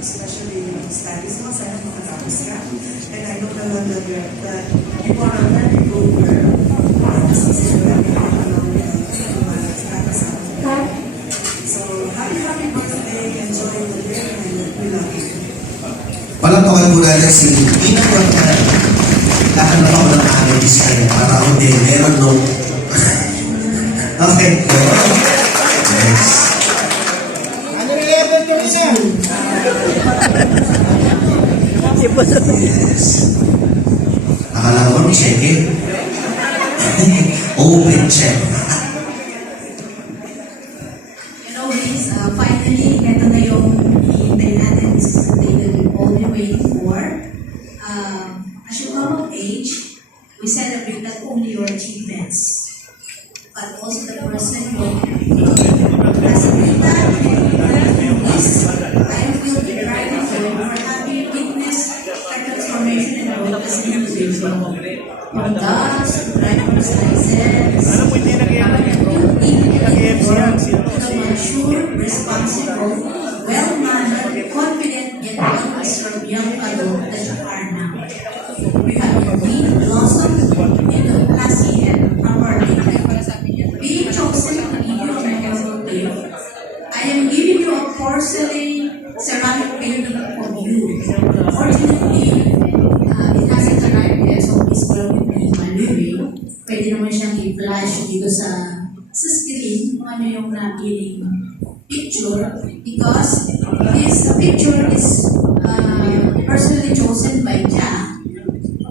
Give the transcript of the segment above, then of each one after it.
especially studies mo, sana makatapos ka. And I know naman that you are a very good girl. So, happy birthday, enjoy the day, and we love you. Palatawagan po natin si Ina Rotan. Kahanap ako ng analyst kayo para ako din meron no. Okay. Yes. Ano yung level yung isa? Yes. Akala ko check it. Open check. Anyways, finally, ito na yung hihintay natin. This is the day that we've all been waiting for. As you come of age, we celebrate not only your achievements, but also the person you are. As a Rita, I am filled with pride and joy for having witnessed our transformation and growth as an individual. From dust, driver's license, mature, responsible, well-mannered, confident, yet well-deserved young adult that you are now. We have indeed blossomed into a classy and proper lady. Being chosen to give you a memorable gift, I am giving you a porcelain ceramic painting of you. Fortunately, it hasn't arrived yet, so please bear with me while we wait. Pwede naman siyang i-flash dito sa screen kung ano yung napiling picture, because this picture is personally chosen by Ja,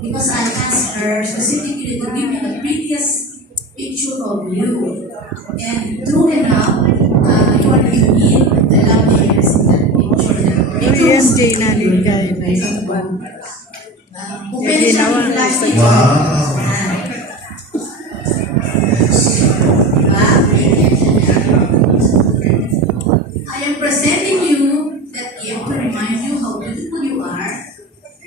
because I asked her specifically to give me the prettiest picture of you, and true enough, you are indeed the loveliest in that picture. Kung pwede siyang i-flash dito. Wow. I am presenting you that gift to remind you how beautiful you are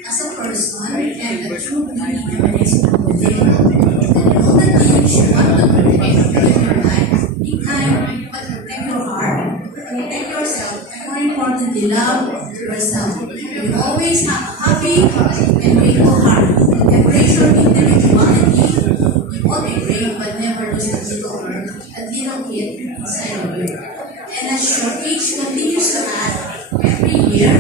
as a person and the true beauty emanates from within. And all the things you want to protect in your life, be kind, but protect your heart, protect yourself, and more importantly, love yourself. You always have a happy and grateful heart. Embrace your individuality. You won't be brave, but never lose the little girl, that little kid inside of you. And as your age continues to add every year,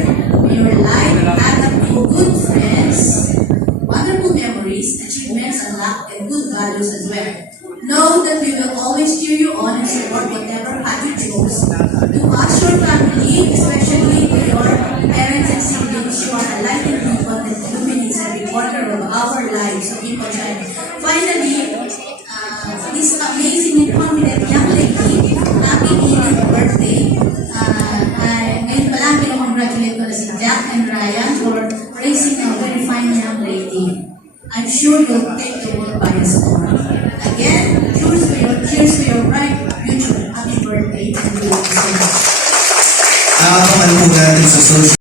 your life add up with good friends, wonderful memories, achievements unlocked, and good values as well. Know that we will always cheer you on and support whatever path you choose. To us, your family, especially to your parents and siblings, you are a light and people that illuminates every corner of our lives. So keep on shining. Finally, this amazing and confident young lady, happy 80th birthday. Ngayon pala, pinakongratulate ko na si Jack and Ryan for raising a very fine young lady. I'm sure you'll take the world by storm. Again, cheers for your bright future. Happy birthday and we love you so much. Nakakapal po natin sa social